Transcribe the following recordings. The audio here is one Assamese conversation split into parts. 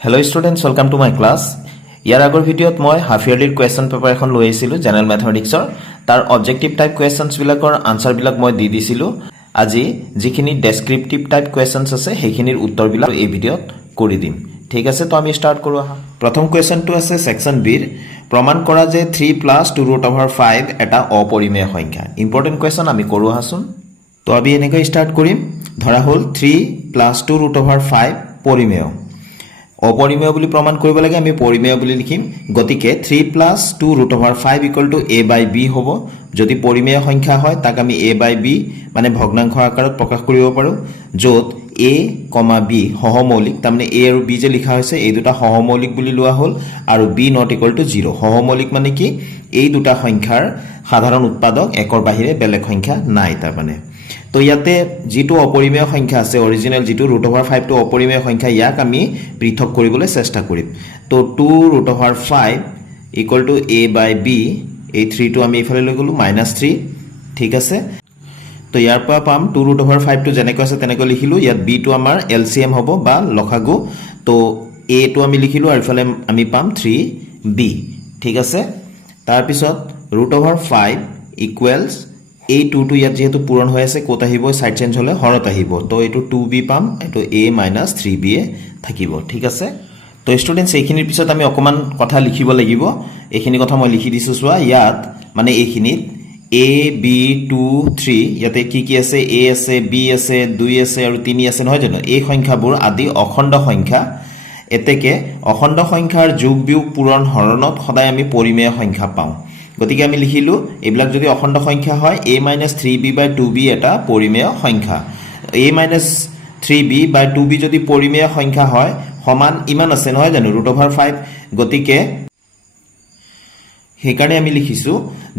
Hello students, welcome to my class. ইয়াৰ আগৰ ভিডিঅ'ত মই হাফ ইয়াৰলিৰ কোৱেশ্চন পেপাৰ এখন লৈ আহিছিলোঁ জেনেৰেল মেথমেটিক্সৰ তাৰ অবজেক্টিভ টাইপ কোৱেশ্চনছ বিলাকৰ আনসাৰ বিলাক মই দি দিছিলোঁ আজি যিখিনি ডেসক্ৰিপটিভ টাইপ কোৱেশ্চনছ আছে সেইখিনিৰ উত্তৰ বিলাক এই ভিডিঅ'ত কৰি দিম ঠিক আছে তো আমি স্টাৰ্ট কৰো আহা প্ৰথম কোৱেশ্চনটো আছে সেকশন বি ৰ প্ৰমাণ কৰা যে 3 + 2√5 এটা অপৰিমেয় সংখ্যা ইম্পৰ্টেন্ট কোৱেশ্চন আমি কৰো আহাচোন তো আমি এনেকৈ স্টাৰ্ট কৰিম ধৰা হল 3 + 2√5 পৰিমেয় অপৰিমেয় বুলি প্ৰমাণ কৰিব লাগে আমি পৰিমেয় বুলি লিখিম গতিকে 3 + 2√5 = a/b হ'ব যদি পৰিমেয় সংখ্যা হয় তাক আমি a/b মানে ভগ্নাংশ আকাৰত প্ৰকাশ কৰিব পাৰো যত a, b সহমৌলিক তাৰমানে a আৰু b যে লিখা হৈছে এই দুটা সহমৌলিক বুলি লোৱা হ'ল আৰু b ≠ 0 সহমৌলিক মানে কি এই দুটা সংখ্যাৰ সাধাৰণ উৎপাদক একৰ বাহিৰে বেলেগ সংখ্যা নাই তাৰমানে তো ইয়াতে যেটো অপৰিমেয় সংখ্যা আছে অৰিজিনাল যেটো √5 টো অপৰিমেয় সংখ্যা ইয়াক আমি পৃথক কৰিবলৈ চেষ্টা কৰিম তো 2√5 = a/b এই 3 টো আমি ইফালে লৈ গলো -3 ঠিক আছে তো ইয়াৰ পৰা পাম 2√5 টো যেনেকৈ আছে তেনেকৈ লিখিলো ইয়াত b টো আমাৰ LCM হ'ব বা লসাগু তো a টো আমি লিখিলো আৰু ইফালে আমি পাম 3b ঠিক আছে তাৰ পিছত √5 = এই 2 টো ইয়াত যেহেতু পূৰণ হৈ আছে কোত আহিব সাইড চেঞ্জ হলে হৰত আহিব তো এটো 2b পাম এটো a - 3b এ থাকিব ঠিক আছে তো স্টুডেন্টস এইখিনিৰ পিছত আমি অকমান কথা লিখিব লাগিব এইখিনি কথা মই লিখি দিছো সোৱা ইয়াত মানে এইখিনিত a b 2 3 ইয়াতে কি আছে a আছে b আছে 2 আছে আৰু 3 আছে নহয় জানো এই সংখ্যাবোৰ আদি অখণ্ড সংখ্যা এতেকে অখণ্ড সংখ্যাৰ যোগ বিয়োগ পূৰণ হৰণত সদায় আমি পৰিমেয় সংখ্যা পাওঁ গতিকে আমি লিখিলো এইবিলাক যদি অখণ্ড সংখ্যা হয় a - 3b/2b এটা পৰিমেয় সংখ্যা a - 3b/2b যদি পৰিমেয় সংখ্যা হয় সমান ইমান আছে নহয় জানো √5 গতিকে হেকাৰণে আমি লিখিছো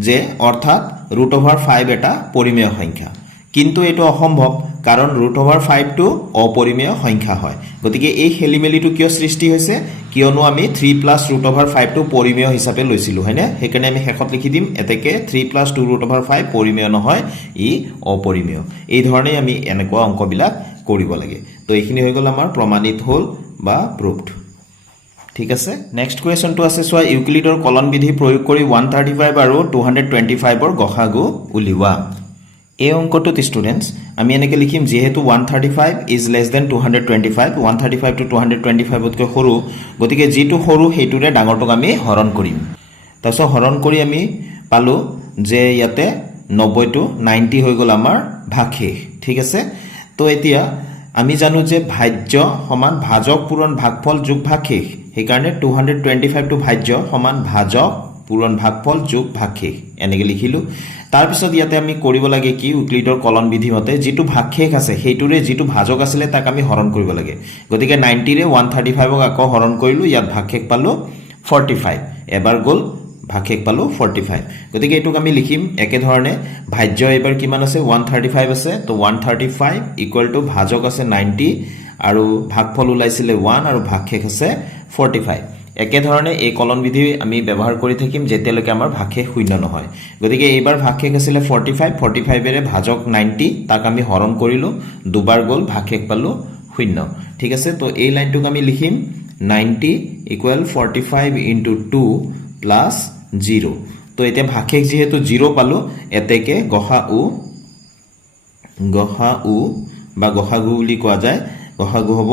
যে অৰ্থাৎ √5 এটা পৰিমেয় সংখ্যা কিন্তু এটো অসম্ভৱ কাৰণ √5 টো অপৰিমেয় সংখ্যা হয় গতিকে এই খেলিমেলিটো কিয় সৃষ্টি হৈছে কিয়নো আমি 3 + √5 টো পৰিমেয় হিচাপে লৈছিলো হয়নে হেকাৰণে আমি শেষত লিখি দিম এতেকে 3 + 2√5 পৰিমেয় নহয় ই অপৰিমেয় এই ধৰণে আমি এনেকুৱা অংকবিলাক কৰিব লাগে তো এইখিনি হৈ গল আমাৰ প্ৰমাণিত হল বা প্ৰুভড ঠিক আছে নেক্সট কোৱেশ্চনটো আছে সোৱা ইউক্লিডৰ কলন বিধি প্ৰয়োগ কৰি 135 আৰু 225 ৰ গসাগু উলিওৱা এই অংকটোত স্টুডেন্টস আমি এনেকৈ লিখিম যেহেতু 135 is less than 225 135 to 225 তকৈ সৰু গতিকে যেটো সৰু হেতুৰে ডাঙৰটোক আমি হৰণ কৰিম তাৰছত হৰণ কৰি আমি পালো যে ইয়াতে 90 to 90 হৈ গল আমাৰ ভাগশেষ ঠিক আছে তো এতিয়া আমি জানো যে ভাজ্য সমান ভাজক পূৰণ ভাগফল যোগ ভাগশেষ সেই কাৰণে 225 টো ভাজ্য সমান ভাজক পূৰণ ভাগফল যোগ ভাগশেষ এনেকৈ লিখিলো তাৰ পিছত ইয়াতে আমি কৰিব লাগে কি ইউক্লিডৰ কলন বিধি মতে যেটো ভাগশেষ আছে হেতুৰে যেটো ভাজক আছিল তাক আমি হৰণ কৰিব লাগে গতিকে 90 ৰে 135 ক আকৌ হৰণ কৰিলো ইয়াত ভাগশেষ পালো 45 এবাৰ গল ভাগশেষ পালো 45 গতিকে এটোক আমি লিখিম একে ধৰণে ভাজ্য এবাৰ কিমান আছে 135 আছে তো 135 = ভাজক আছে 90 আৰু ভাগফল ওলাইছিলে 1 আৰু ভাগশেষ আছে 45 একে ধৰণে এই কলন বিধি আমি ব্যৱহাৰ কৰি থাকিম যেতিয়ালৈকে আমাৰ ভাগশেষ শূন্য নহয় গতিকে এইবাৰ ভাগশেষ আছিল 45 এৰে ভাজক 90 তাক আমি হৰণ কৰিলো দুবাৰ গল ভাগশেষ পালো শূন্য ঠিক আছে তো এই লাইনটোক আমি লিখিম 90 = 45 * 2 + 0 তো এতিয়া ভাগশেষ যেহেতু 0 পালো এতেকে গসাউ বা গসাগু বুলি কোৱা যায় গসাগু হ'ব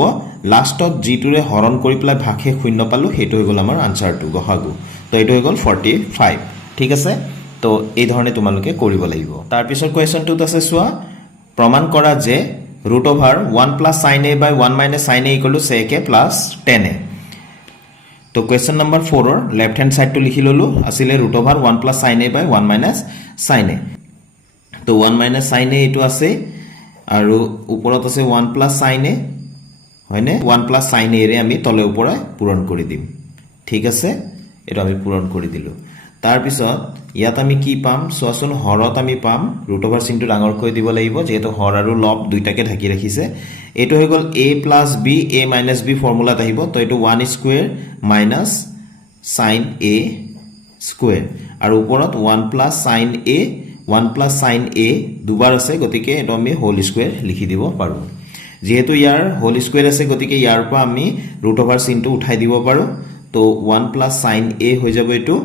লাষ্টত জিটোৰে হৰণ কৰি পেলাই ভাগশেষ শূন্য পালো হেতু হৈ গল আমাৰ আনসাৰটো গসাগু তো এটো হৈ গল 45 ঠিক আছে তো এই ধৰণে তোমালোকে কৰিব লাগিব তাৰ পিছত কোৱেশ্চনটোত আছে সোৱা প্ৰমাণ কৰা যে √1 + sin a / 1 - sin a = sec a + tan a তো কোৱেশ্চন নম্বৰ 4 ৰ লেফট হ্যান্ড সাইডটো লিখি ললো আছিল √1 + sin a / 1 - sin a তো 1 - sin a এটো আছে আৰু ওপৰত আছে 1 + sin a হয়নে 1 + sin a ৰে আমি তলে ওপৰে পূৰণ কৰি দিম ঠিক আছে এটা আমি পূৰণ কৰি দিলো তাৰ পিছত ইয়াত আমি কি পাম সোৱাচোন হৰত আমি পাম √over চিনটো ডাঙৰ কৰি দিব লাগিব যেহেতু হৰ আৰু লব দুইটাকে ঢাকি ৰাখিছে এটো হৈ গল a + b a - b ফৰ্মুলাত আহিব তো এটো 1² - sin a স্কয়াৰ আৰু ওপৰত 1 + sin a 1 + sin a দুবাৰ আছে গতিকে এটো আমি হোল স্কয়াৰ লিখি দিব পাৰো যেহেতু ইয়াৰ হোল স্কোয়াৰ আছে গতিকে ইয়াৰ পৰা আমি ৰুট ওভাৰ চিনটো উঠাই দিব পাৰো তো 1 প্লাস sin a হৈ যাব এটো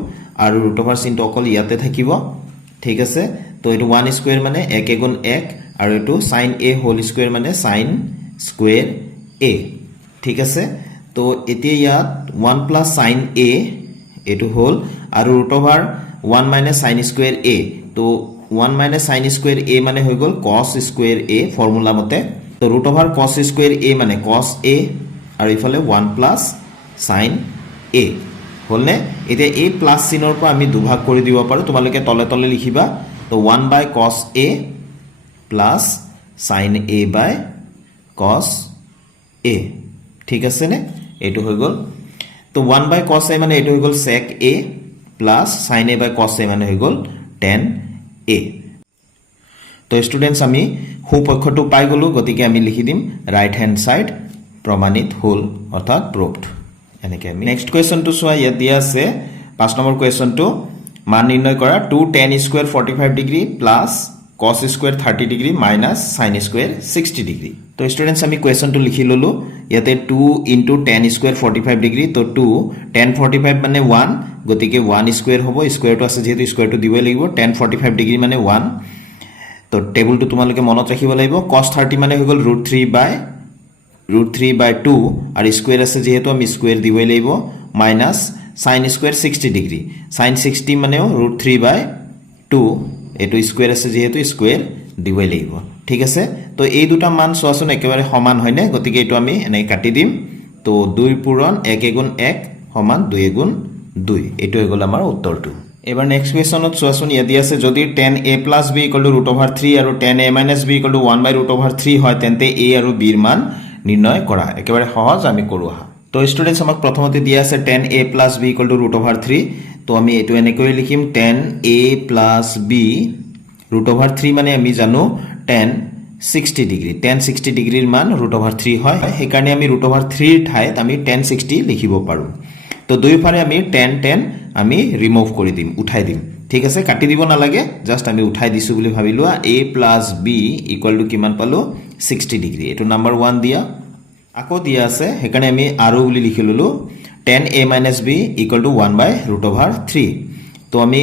আৰু ৰুট ওভাৰ চিনটো অকল ইয়াতে থাকিব ঠিক আছে তো এটো 1 স্কয়াৰ মানে 1 গুণ 1 আৰু এটো sin a হোল স্কয়াৰ মানে sin স্কয়াৰ a ঠিক আছে তো এতিয়া ইয়াত 1 প্লাস sin a এটো হোল আৰু root over 1 minus sin square a তো 1 মাইনাস sin স্কয়াৰ a মানে হৈ গল cos স্কয়াৰ a ফৰ্মুলা মতে তো root over cos square a মানে cos a আৰু ইফালে 1 প্লাস sin a হলনে এতিয়া a প্লাস চিনৰ পৰা আমি দুভাগ কৰি দিব পাৰো তোমালোকে তলে তলে লিখিবা তো 1 by cos a plus sin a by cos a ঠিক আছে নে এটো হৈ গল তো 1 বাই cos a মানে এটো হৈ গল sec a plus sin a by cos a মানে হৈ গল tan a তো স্টুডেন্টস আমি হুপক্ষটো পাই গলো গতিকে আমি লিখি দিম রাইট হ্যান্ড সাইড প্রমাণিত হোল অর্থাৎ প্রুভড এনেকে আমি নেক্সট কোয়েশ্চন টু সোয়া ইয়া দিয়া আছে 5 নম্বৰ কোয়েশ্চন টু মান নিৰ্ণয় কৰা 2 tan square 45 degree plus cos square 30 degree minus sin square 60 degree তো স্টুডেন্টস আমি কোয়েশ্চন টু লিখি ললো ইয়াতে 2 ইনটু tan স্কয়াৰ 45 ডিগ্ৰী তো 2 tan 45 মানে 1 গতিকে 1 স্কয়াৰ হ'ব স্কয়াৰটো আছে যেহেতু স্কয়াৰটো দিবই লাগিব tan 45 ডিগ্ৰী মানে 1 তো টেবুলটো তোমালোকে মনত ৰাখিব লাগিব cos 30 মানে হৈ গল √3 by 2 আৰু স্কয়াৰ আছে যেহেতু আমি স্কয়াৰ দিবই লাগিব minus sin square 60 degree sin 60 মানেও √3 by 2 এটো স্কয়াৰ আছে যেহেতু স্কয়াৰ দিবই লাগিব ঠিক আছে তো এই দুটা মান সোৱাচোন একেবাৰে সমান হয়নে গতিকে এটো আমি এনে কাটি দিম তো 2 পূৰণ 1 গুণ 1 সমান 2 গুণ 2 এটো হৈ গল আমাৰ উত্তৰটো এবাৰ নেক্সট কোৱেশ্চনত সোৱাচোন ইয়াদি আছে যদি tan a + b √3 আৰু tan a - b 1/√3 হয় তেন্তে a আৰু b ৰ মান নিৰ্ণয় কৰা একেবাৰে সহজ আমি কৰো আহা তো স্টুডেন্টস আমাক প্ৰথমতে দিয়া আছে tan a + b √3 তো আমি এটো এনেকৈ লিখিম tan a + b √3 মানে আমি জানো tan 60 ডিগ্ৰী tan 60 ডিগ্ৰীৰ মান √3 হয় হেকাৰণে আমি √3 ৰ ঠাইত আমি tan 60 লিখিব পাৰো তো দুইফালে আমি tan আমি ৰিমুভ কৰি দিম উঠাই দিম ঠিক আছে কাটি দিব না লাগে জাস্ট আমি উঠাই দিছো বুলি ভাবিলো a + b = কিমান পালো 60 ডিগ্ৰী এটো নাম্বাৰ 1 দিয়া আকৌ দিয়া আছে হেকাৰণে আমি আৰু বুলি লিখি ললো tan a - b = 1/√3 তো আমি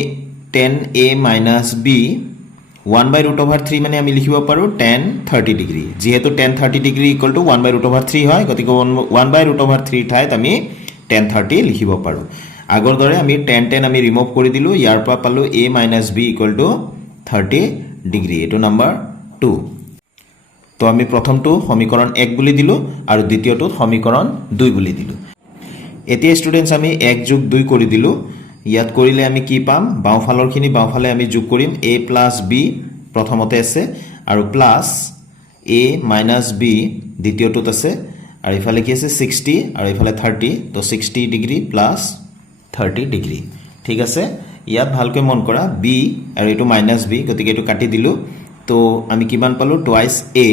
tan a - b 1/√3 মানে আমি লিখিব পাৰো tan 30 ডিগ্ৰী যেহেতু tan 30 ডিগ্ৰী = 1/√3 হয় গতিকে 1/√3 ঠাইত আমি tan 30 লিখিব পাৰো আগৰ দৰে আমি tan আমি ৰিমুভ কৰি দিলো ইয়াৰ পৰা পালো a - b = 30 ডিগ্ৰী এটো নাম্বাৰ 2 তো আমি প্ৰথমটো সমীকৰণ 1 বুলি দিলো আৰু দ্বিতীয়টো সমীকৰণ 2 বুলি দিলো এতিয়া স্টুডেন্টস আমি 1 + 2 কৰি দিলো ইয়াত কৰিলে আমি কি পাম বাওফালৰখিনি বাওফালে আমি যোগ কৰিম a + b প্ৰথমতে আছে আৰু প্লাস a - b দ্বিতীয়টোত আছে আৰু ইফালে কি আছে 60 আৰু ইফালে 30 তো 60 ডিগ্ৰী প্লাস 30 ডিগ্ৰী ঠিক আছে ইয়াত ভালকৈ মন কৰা b আৰু এটো - b গতিকে এটো কাটি দিলো তো আমি কিমান পালো টুৱাইস a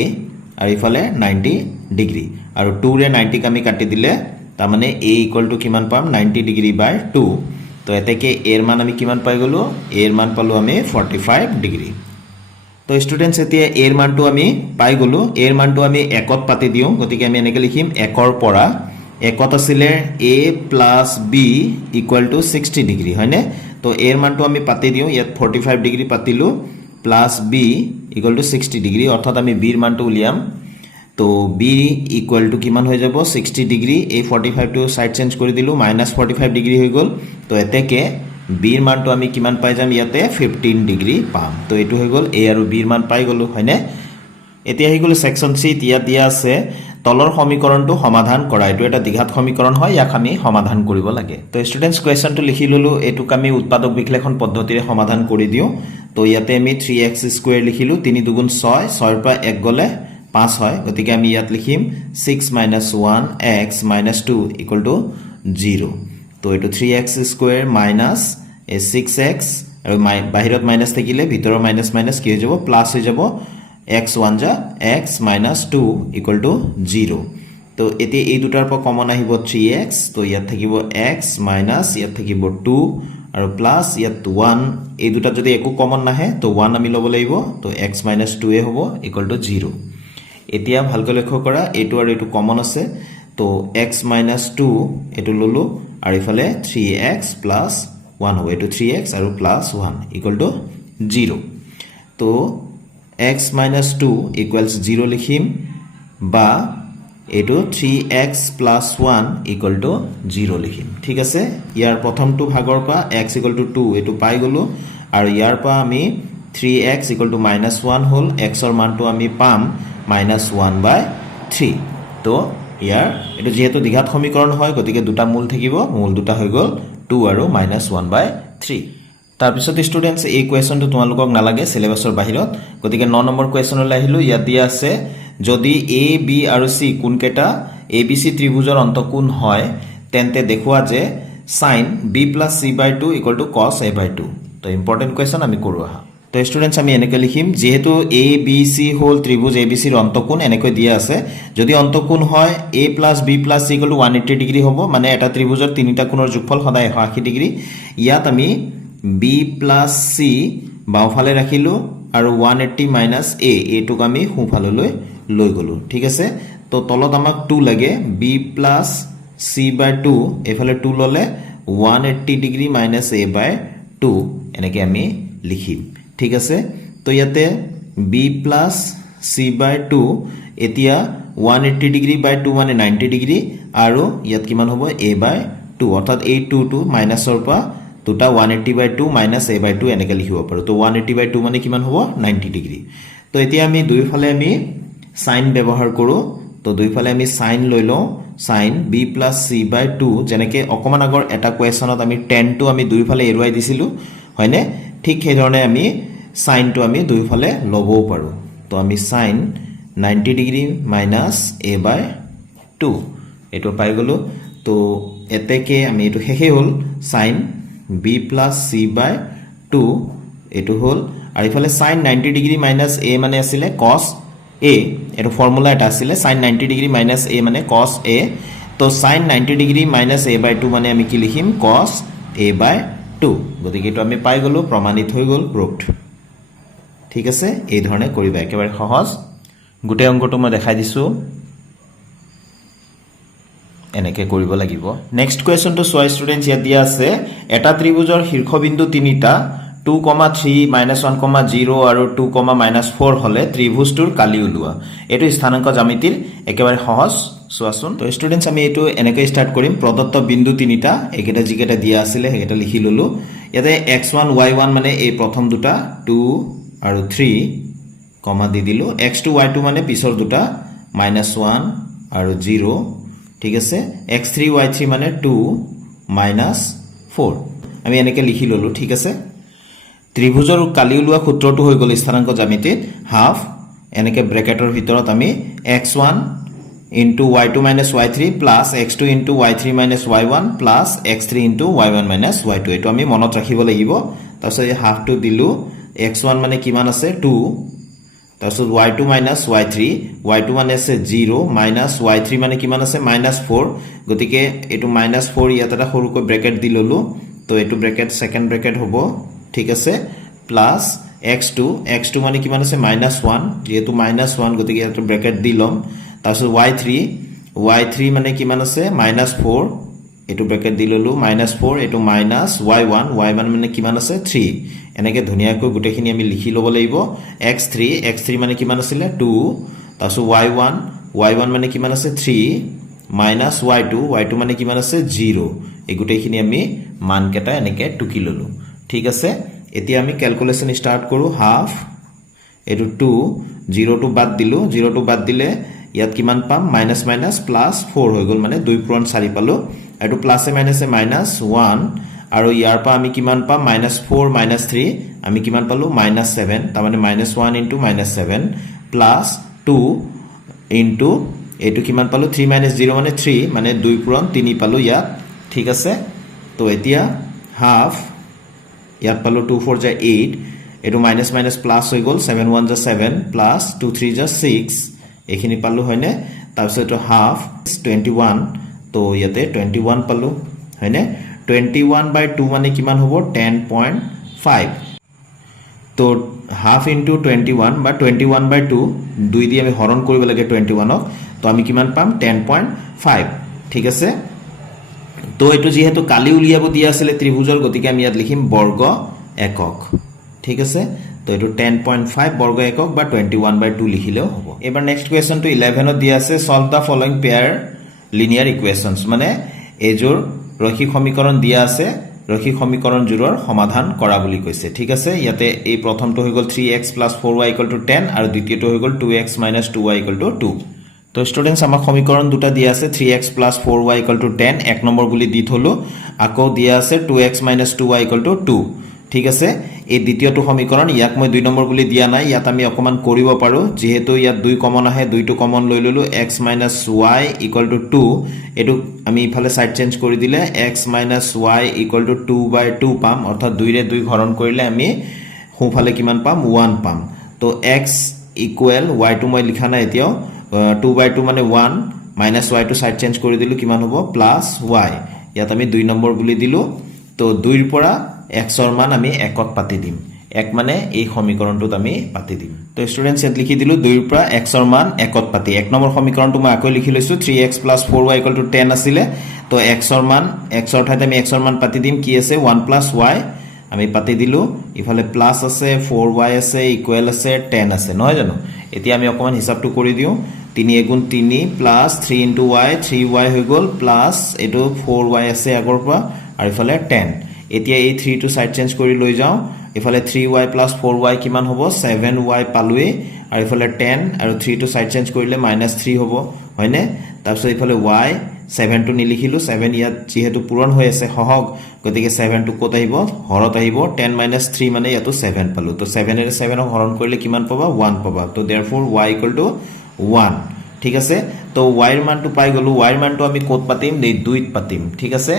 আৰু ইফালে 90 ডিগ্ৰী আৰু 2 ৰে 90 ক আমি কাটি দিলে তাৰ মানে a = কিমান পাম 90 ডিগ্ৰী বাই 2 তো এতেকে a এর মান আমি কিমান পাই গলো a এর মান পালো আমি 45 ডিগ্ৰী তো স্টুডেন্টস এতিয়া a এর মানটো আমি পাই গলো a এর মানটো আমি 1 ত পাতি দিও গতিকে আমি এনেকে লিখিম 1 ৰ পৰা 1 ত আছিল a + b = 60 ডিগ্ৰী হয়নে তো a এৰ মানটো আমি পাতি দিও ইয়াত 45 ডিগ্ৰী পাতিলো প্লাস b = 60 ডিগ্ৰী অৰ্থাৎ আমি b এৰ মানটো উলিয়াম তো b = কিমান হৈ যাব 60 ডিগ্ৰী এই 45 টো সাইড চেঞ্জ কৰি দিলো -45 ডিগ্ৰী হৈ গল তো এতেকে b এৰ মানটো আমি কিমান পাই যাম ইয়াতে 15 ডিগ্ৰী পাম তো এটো হৈ গল a আৰু b এর মান পাই গলো হয়নে এতিয়া হৈ গল সেকশন c ইয়া দিয়া আছে তলৰ সমীকৰণটো সমাধান কৰা এটো এটা দ্বিঘাত সমীকৰণ হয় ইয়াক আমি সমাধান কৰিব লাগে তো স্টুডেন্টস কোৱেশ্চনটো লিখি ললো এটো আমি উৎপাদক বিশ্লেষণ পদ্ধতিৰে সমাধান কৰি দিও তো ইয়াতে আমি 3x² লিখিলো 3 × 2 = 6 6 ৰ পৰা 1 গলে 5 হয় গতিকে আমি ইয়াত লিখিম 6 - 1x - 2 = 0 তো এটো 3x² মাইনাস 6x আৰু বাহিৰত মাইনাস থাকিলে ভিতৰৰ মাইনাস কি হৈ যাব প্লাস হৈ যাব x1 * x - 2 = 0 তো এতে এই দুটাৰ পৰা কমন আহিব 3x তো ইয়াত থাকিব x মাইনাস ইয়াত থাকিব 2 আৰু প্লাস ইয়াত 1 এই দুটা যদি একো কমন নাহে তো 1 আমি লব লাগিব তো x - 2 এ হ'ব = 0 এতিয়া ভালকৈ লক্ষ্য কৰা এইটো আৰু এইটো কমন আছে তো x - 2 এটো ললো আৰু ইফালে 3x + 1 হবে এটো 3x আৰু +1 = 0 তো x - 2 = 0 লিখিম বা এটো 3x + 1 = 0 লিখিম ঠিক আছে ইয়াৰ প্ৰথমটো ভাগৰ পা x = 2 এটো পাই গলো আৰু ইয়াৰ পা আমি 3x = -1 হল x ৰ মানটো আমি পাম -1/3 তো ইয়াৰ এটো যেহেতু দ্বিঘাত সমীকৰণ হয় গতিকে দুটা মূল থাকিব মূল দুটা হৈ গল 2 আৰু -1/3 তাৰ পিছত ষ্টুডেন্টস এই কোৱেশ্চনটো তোমালোকক নালাগে সিলেবাসৰ বাহিৰত গতিকে 9 নম্বৰ কোৱেশ্চনলৈ আহিলো ইয়াত দিয়া আছে যদি a b আৰু c কোনকেটা abc ত্ৰিভুজৰ অন্তকোণ হয় তেন্তে দেখুৱা যে sin b + c/2 = cos a/2 তো ইম্পৰ্টেন্ট কোৱেশ্চন আমি কৰো আহা তো স্টুডেন্টস আমি এনেকৈ লিখিম যেহেতু a b c হল ত্রিভুজ abc ৰ অন্তকোণ এনেকৈ দিয়া আছে যদি অন্তকোণ হয় a + b + c = 180 ডিগ্ৰী হ'ব মানে এটা ত্ৰিভুজৰ তিনিটা কোণৰ যোগফল সদায় 180 ডিগ্ৰী ইয়াত আমি b + c বাওফালে ৰাখিলো আৰু 180 - a এটোক আমি সোঁফাললৈ লৈ গলো ঠিক আছে তো তলত আমাক 2 লাগে b + c/2 এফালে 2 ললে 180 ডিগ্ৰী - a/2 এনেকৈ আমি লিখিম ঠিক আছে তো ইয়াতে b + c/2 এতিয়া 180 ডিগ্ৰী / 2 মানে 90 ডিগ্ৰী আৰু ইয়াত কিমান হ'ব a/2 অৰ্থাৎ এই 2 টো মাইনাসৰ পৰা দুটা 180/2 - a/2 এনেকৈ লিখিব পাৰো তো 180/2 মানে কিমান হ'ব 90 ডিগ্ৰী তো এতিয়া আমি দুইফালে আমি sin ব্যৱহাৰ কৰো তো দুইফালে আমি sin লৈ লওঁ sin b + c/2 যেনেকৈ অকমান আগৰ এটা কোৱেশ্চনত আমি tan টো আমি দুইফালে এৰুৱাই দিছিলো হয়নে ঠিক সেই ধৰণে আমি sin টো আমি দুইফালে লবও পাৰো তো আমি sin 90 ডিগ্ৰী - a/2 এটো পাই গলো তো এতেকে আমি এটো শেষে হল sin b + c/2 এটো হল আৰু ইফালে sin 90 ডিগ্ৰী - a মানে আছিল cos a এটো ফৰ্মুলা এটা আছিল sin 90 ডিগ্ৰী - a মানে cos a তো sin 90 ডিগ্ৰী - a/2 মানে আমি কি লিখিম cos a/2 গতিকে এটো আমি পাই গলো প্ৰমাণিত হৈ গল প্ৰুভড ঠিক আছে এই ধৰণে কৰিবা একেবাৰে সহজ গোটেই অংকটো মই দেখাই দিছো এনেকৈ কৰিব লাগিব নেক্সট কোৱেশ্চনটো সোৱা ষ্টুডেন্টস ইয়াত দিয়া আছে এটা ত্ৰিভুজৰ শীৰ্ষবিন্দু তিনিটা 2, 3, -1, 0 আৰু 2, -4 হলে ত্ৰিভুজটোৰ কালি উলোৱা এটো স্থানাঙ্ক জ্যামিতিৰ একেবাৰে সহজ সোৱাচোন তো ষ্টুডেন্টস আমি এটো এনেকৈ স্টাৰ্ট কৰিম প্ৰদত্ত বিন্দু তিনিটা একেটা যিকেটা দিয়া আছিল হেটা লিখি ললো ইয়াতে x1 y1 মানে এই প্ৰথম দুটা 2 আৰু 3 কমা দি দিলো x2 y2 মানে পিছৰ দুটা -1 আৰু 0 ঠিক আছে x3 y3 মানে 2 -4 আমি এনেকৈ লিখি ললো ঠিক আছে ত্ৰিভুজৰ কালি উলোৱা সূত্ৰটো হৈ গল স্থানাঙ্ক জ্যামিতিত হাফ এনেকৈ ব্ৰেকেটৰ ভিতৰত আমি x1 into y2 - y3 plus x2 into y3 - y1 plus x3 into y1 - y2 এটো আমি মনত ৰাখিব লাগিব তাৰছত এই হাফটো দিলো x1 মানে কিমান আছে 2 তাৰছত y2 - y3 y2 মানে আছে 0 minus y3 মানে কিমান আছে -4 গতিকে এটো -4 ইয়াত এটা সৰুকৈ ব্ৰেকেট দি ললো তো এটো ব্ৰেকেট সেকেন্ড ব্ৰেকেট হ'ব ঠিক আছে প্লাস x2 মানে কিমান আছে -1 যেহেতু -1 গতিকে এটো ব্ৰেকেট দি লম তাৰছত y3 মানে কিমান আছে -4 এটো ব্ৰেকেট দি ললো -4 এটো -y1 মানে কিমান আছে 3 এনেকৈ ধুনিয়াকৈ গুটেখিনি আমি লিখি লব লাগিব x3 মানে কিমান আছিল 2 তাৰছত y1 মানে কিমান আছে 3 -y2 মানে কিমান আছে 0 এই গুটেখিনি আমি মানকেটা এনেকৈ টুকি ললো ঠিক আছে এতিয়া আমি ক্যালকুলেশন স্টার্ট কৰো হাফ এটো 2 0 টো বাদ দিলো 0 টো বাদ দিলে ইয়াত কিমান পাম মাইনাস মাইনাস প্লাস 4 হৈ গল মানে 2 পূৰণ 4 পালো এটো প্লাসে মাইনাসে -1 আৰু ইয়াৰ পা আমি কিমান পাম -4 -3 আমি কিমান পালো -7 তাৰ মানে -1 into -7 plus 2 into এটো কিমান পালো 3 -0 মানে 3 মানে 2 পূৰণ 3 পালো ইয়াত ঠিক আছে তো এতিয়া হাফ ইয়াত পালো 2 4 যা 8 এটো মাইনাস মাইনাস প্লাস হৈ গল 7 1 যা 7 plus 2 3 যা 6 এখিনি পালো হয়নে তাৰপিছত এটো হাফ 21 তো ইয়াতে 21 পালো হয়নে 21/2 মানে কিমান হ'ব 10.5 তো হাফ ইনটু 21 বা 21/2 2 দিয়ে আমি হৰণ কৰিব লাগে 21ক তো আমি কিমান পাম 10.5 ঠিক আছে তো এটো যেহেতু কালি উলিয়াব দিয়া আছিল ত্ৰিভুজৰ গতিকে আমি ইয়াত লিখিম বৰ্গ একক ঠিক আছে তো এটো 10.5 বৰ্গ একক বা 21/2 লিখিলেও হ'ব এবাৰ নেক্সট কোৱেশ্চন টু 11 ত দিয়া আছে solve the following pair linear equations মানে এজোৰ ৰৈখিক সমীকৰণ দিয়া আছে ৰৈখিক সমীকৰণ জোৰৰ সমাধান কৰা বুলি কৈছে ঠিক আছে ইয়াতে এই প্ৰথমটো হৈ গল 3x + 4y = 10 আৰু দ্বিতীয়টো হৈ গল 2x - 2y = 2 তো স্টুডেন্টস আমাক সমীকৰণ দুটা দিয়া আছে 3x + 4y = 10 এক নম্বৰ বুলি দি থলো আকৌ দিয়া আছে 2x - 2y = 2 ঠিক আছে এই দ্বিতীয়টো সমীকৰণ ইয়াক মই 2 নম্বৰ বুলি দিয়া নাই ইয়াত আমি অকমান কৰিব পাৰো যেহেতু ইয়াত 2 কমন আহে 2টো কমন লৈ ললো x - y = 2 এটো আমি ইফালে সাইড চেঞ্জ কৰি দিলে x - y = 2/2 পাম অৰ্থাৎ 2 ৰে 2 হৰণ কৰিলে আমি সোঁফালে কিমান পাম 1 পাম তো x = y টো মই লিখা নাই এতিয়াও 2/2 মানে 1 মাইনাস y টো সাইড চেঞ্জ কৰি দিলু কিমান হ'ব প্লাস y ইয়াত আমি 2 নম্বৰ বুলি দিলু তো 2 ৰ পৰা x ৰ মান আমি একত পাতি দিম এক মানে এই সমীকৰণটোত আমি পাতি দিম তো স্টুডেন্টস ইয়াত লিখি দিলু 2 ৰ পৰা x ৰ মান একত পাতি এক নম্বৰ সমীকৰণটো মই আকৌ লিখি লৈছো 3x + 4y = 10 আছিল তো x ৰ মান x ৰ ঠাইত আমি x ৰ মান পাতি দিম কি আছে 1 + y আমি পাতি দিলু ইফালে প্লাস আছে 4y আছে ইকুৱেল আছে 10 আছে নহয় জানো এতিয়া আমি অকমান হিসাবটো কৰি দিও 3 * 3 প্লাস 3 * y 3y হৈ গল প্লাস এটো 4y আছে আগৰ পৰা আৰু ইফালে 10 এতিয়া এই 3 টো সাইড চেঞ্জ কৰি লৈ যাও ইফালে 3y + 4y কিমান হ'ব 7y পালুৱে আৰু ইফালে 10 আৰু 3 টো সাইড চেঞ্জ কৰিলে -3 হ'ব হয়নে তাৰপিছত ইফালে y 7 টো নিলিখিলো 7 ইয়াত যেহেতু পূৰণ হৈ আছে সহগ গতিকে 7 টো কত আহিব হৰত আহিব 10 - 3 মানে ইয়াতো 7 পালো তো 7 এৰে 7 ক হৰণ কৰিলে কিমান পাবা 1 পাবা তো therefore y = 1 ঠিক আছে তো y ৰ মানটো পাই গলো y ৰ মানটো আমি কত পাতিম এই 2 ত পাতিম ঠিক আছে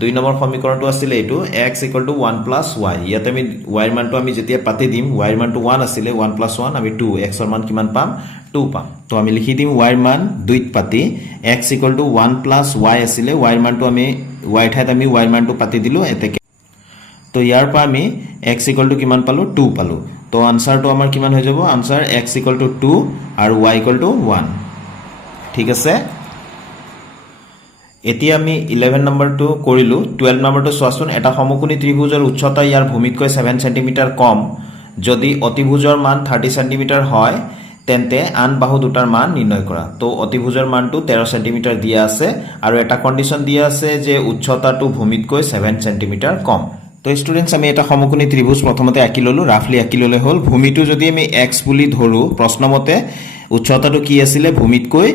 2 নম্বৰ সমীকৰণটো আছিল এটো x = 1 + y ইয়াত আমি y ৰ মানটো আমি যেতিয়া পাতি দিম y ৰ মানটো 1 আছিল 1 + 1 আমি 2 x ৰ মান কিমান পাম 2 পাম তো আমি লিখি দিম y ৰ মান 2 ত পাতি x = 1 + y আছিল y ৰ মানটো আমি y ঠাইত আমি y ৰ মানটো পাতি দিলো এতেকে তো ইয়াৰ পৰা আমি x = কিমান পালো 2 পালো তো আনসাৰটো আমাৰ কিমান হৈ যাব আনসাৰ x = 2 আৰু y = 1 ঠিক আছে এতিয়া আমি 11 নম্বৰটো কৰিলো 12 নম্বৰটো চোৱাচোন এটা সমকোণী ত্ৰিভুজৰ উচ্চতা ইয়াৰ ভূমিতকৈ 7 সেন্টিমিটাৰ কম যদি অতিভুজৰ মান 30 সেন্টিমিটাৰ হয় তেন্তে আন বাহু দুটাৰ মান নিৰ্ণয় কৰা তো অতিভুজৰ মানটো 13 সেন্টিমিটাৰ দিয়া আছে আৰু এটা কন্ডিশন দিয়া আছে যে উচ্চতাটো ভূমিতকৈ 7 সেন্টিমিটাৰ কম তো স্টুডেন্টস আমি এটা সমকোণী ত্ৰিভুজ প্ৰথমতে আঁকি ললো ৰাফলি আঁকি ললে হল ভূমিটো যদি আমি x বুলি ধৰো প্ৰশ্নমতে উচ্চতাটো কি আছিল ভূমিতকৈ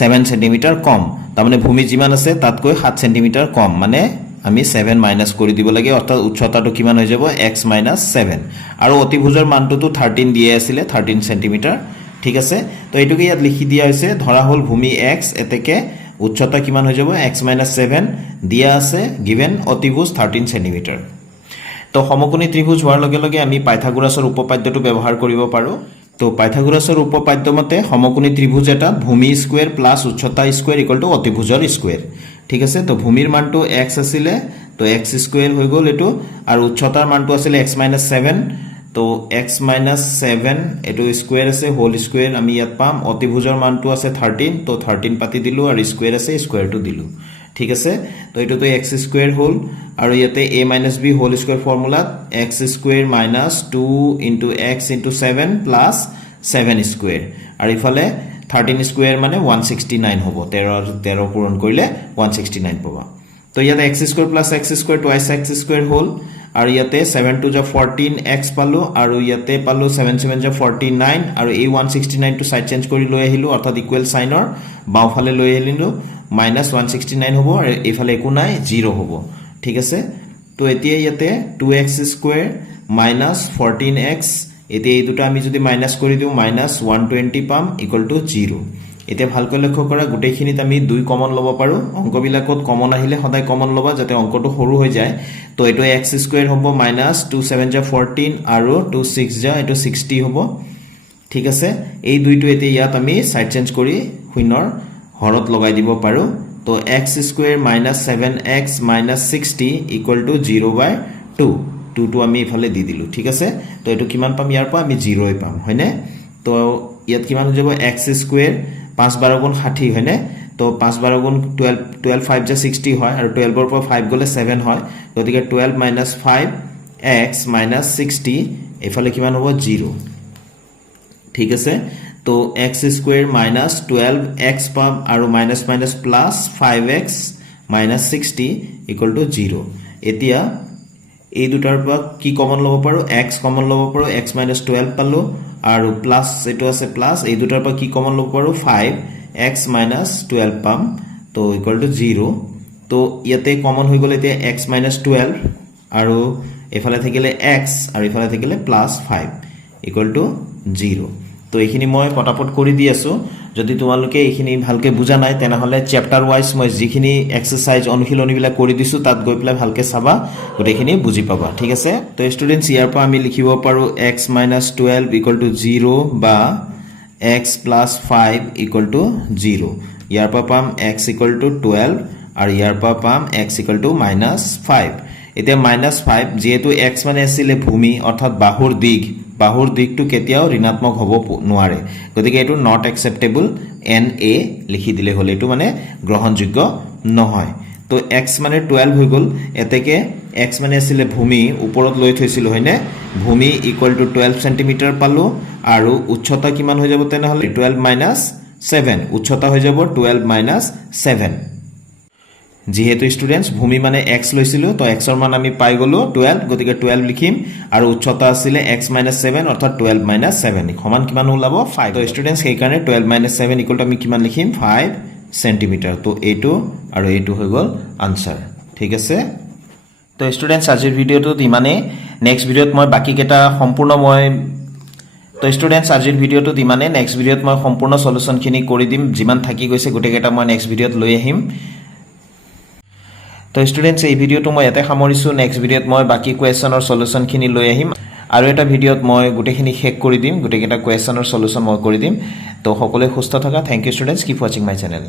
7 সেন্টিমিটাৰ কম তাৰমানে ভূমি যিমান আছে তাতকৈ 7 সেন্টিমিটাৰ কম মানে আমি 7 মাইনাস কৰি দিব লাগে অৰ্থাৎ উচ্চতাটো কিমান হৈ যাব x - 7 আৰু অতিভুজৰ মানটো 13 দিয়ে আছিল 13 সেন্টিমিটাৰ ঠিক আছে তো এটুকে ইয়াত লিখি দিয়া হৈছে ধৰা হল ভূমি x এতেকে উচ্চতা কিমান হৈ যাব x - 7 দিয়া আছে গিভেন অতিভুজ 13 সেন্টিমিটাৰ তো সমকোণী ত্ৰিভুজ হোৱাৰ লগে লগে আমি পাইথাগোৰাছৰ উপপাদ্যটো ব্যৱহাৰ কৰিব পাৰো তো পাইথাগোৰাছৰ উপপাদ্য মতে সমকোণী ত্ৰিভুজ এটা ভূমি স্কয়াৰ প্লাস উচ্চতা স্কয়াৰ = অতিভুজৰ স্কয়াৰ ঠিক আছে তো ভূমিৰ মানটো x আছিল তো x স্কয়াৰ হৈ গল এটো আৰু উচ্চতাৰ মানটো আছিল x - 7 তো x - 7 এটো স্কয়াৰ আছে হোল স্কয়াৰ আমি ইয়াত পাম অতিভুজৰ মানটো আছে 13 তো 13 পাতি দিলু আৰু স্কয়াৰ আছে স্কয়াৰটো দিলু ঠিক আছে তো এটো তো x স্কয়াৰ হল আৰু ইয়াতে a - b হোল স্কয়াৰ ফৰ্মুলাত x স্কয়াৰ - 2 * x * 7 + 7 স্কয়াৰ আৰু ইফালে 13 স্কয়াৰ মানে 169 হ'ব 13 পূৰণ কৰিলে 169 পাবা তো ইয়াতে x square + x square twice x square হল আৰু ইয়াতে 7 * 14x পালো আৰু ইয়াতে পালো 7 * 7 = 49 আৰু এই 169 টো সাইড চেঞ্জ কৰি লৈ আহিলো অৰ্থাৎ ইকুৱেল সাইনৰ বাওফালে লৈ আহিলো -169 হ'ব আৰু এইফালে একো নাই 0 হ'ব ঠিক আছে তো এতিয়া ইয়াতে 2x স্কয়াৰ - 14x এতিয়া এই দুটা আমি যদি মাইনাস কৰি দিও -120 পাম = 0 এতিয়া ভালকৈ লক্ষ্য কৰা গুটেইখিনিত আমি 2 কমন লব পাৰো অংকবিলাকত কমন আহিলে সদায় কমন লবা যাতে অংকটো সৰু হৈ যায় তো এটো x স্কয়াৰ হ'ব -2 * 7 = 14 আৰু 2 * 6 = এটো 60 হ'ব ঠিক আছে এই দুইটো এতিয়া ইয়াত আমি সাইড চেঞ্জ কৰি শূন্যৰ হৰত লগাই দিব পাৰো তো x স্কয়াৰ - 7x - 60 = 0/2 2 টো আমি ইফালে দি দিলো ঠিক আছে তো এটো কিমান পাম ইয়াৰ পৰা আমি 0 পাম হয়নে তো ইয়াত কিমান হৈ যাব x স্কয়াৰ 5 12 গুণ 60 হয়নে তো 5 12 গুণ 12 12 5 যা 60 হয় আৰু 12 ৰ পৰা 5 গলে 7 হয় গতিকে 12 - 5x - 60 এফালে কিমান হ'ব 0 ঠিক আছে তো x স্কয়াৰ - 12x পাম আৰু মাইনাস মাইনাস প্লাস 5x - 60 = 0 এতিয়া এই দুটাৰ পৰা কি কমন লব পাৰো x কমন লব পাৰো x - 12 পালো আৰু প্লাস এটো আছে প্লাস এই দুটাৰ পৰা কি কমন লব পাৰো 5x - 12 পাম তো = 0 তো ইয়াতে কমন হৈ গলে এতিয়া x - 12 আৰু এফালে থাকিলে x আৰু এফালে থাকিলে +5 = 0 তো এইখিনি মই পটাপট কৰি দি আছো যদি তোমালোকে এইখিনি ভালকে বুজা নাই তেনে হলে চ্যাপ্টাৰ ওয়াইজ মই যিখিনি এক্সাৰসাইজ অনুশীলনীবিলাক কৰি দিছো তাত গৈ পেলাই ভালকে চাবা গটেখিনি বুজি পাবা ঠিক আছে তো স্টুডেন্টস ইয়াৰ পৰা আমি লিখিব পাৰো x - 12 = 0 বা x + 5 = 0 ইয়াৰ পৰা পাম x = 12 আৰু ইয়াৰ পৰা পাম x = -5 এতিয়া -5 যেহেতু x মানে আছিল ভূমি অৰ্থাৎ বাহুৰ দিকটো কেতিয়াও ঋণাত্মক হ'ব নোৱাৰে গতিকে এটো নট একসেপ্টেবল NA লিখি দিলে হলে এটো মানে গ্ৰহণযোগ্য নহয় তো x মানে 12 হৈ গল এতেকে x মানে আছিল ভূমি ওপৰত লৈ থৈছিল হয়নে ভূমি = 12 সেন্টিমিটাৰ পালো আৰু উচ্চতা কিমান হৈ যাব তেনে হলে 12 - 7 উচ্চতা হৈ যাব 12 - 7 যেহেতু স্টুডেন্টস ভূমি মানে x লৈছিলো তো x ৰ মান আমি পাই গলো 12 গতিকে 12 লিখিম আৰু উচ্চতা আছিল x - 7 অৰ্থাৎ 12 - 7 সমান কিমান ওলাব 5 তো স্টুডেন্টস সেই কাৰণে 12 - 7 = আমি কিমান লিখিম 5 সেন্টিমিটাৰ তো এইটো আৰু এইটো হৈ গল আনসাৰ ঠিক আছে তো স্টুডেন্টস আজিৰ ভিডিওটোত ইমানে নেক্সট ভিডিওত মই বাকি কেটা সম্পূৰ্ণ নেক্সট ভিডিওত মই সম্পূৰ্ণ সলিউশন খিনি কৰি দিম যিমান থাকি গৈছে গটে কেটা মই নেক্সট ভিডিওত লৈ আহিম তো স্টুডেন্টস এই ভিডিওটো মই এতে সামৰিছো নেক্সট ভিডিওত মই বাকি কোৱেশ্চনৰ সলিউশন খিনি লৈ আহিম আৰু এটা ভিডিওত মই গুটেখিনি শেষ কৰি দিম গুটেকেটা কোৱেশ্চনৰ সলিউশন মই কৰি দিম তো সকলোৱে সুস্থ থাকা thank you students keep watching my channel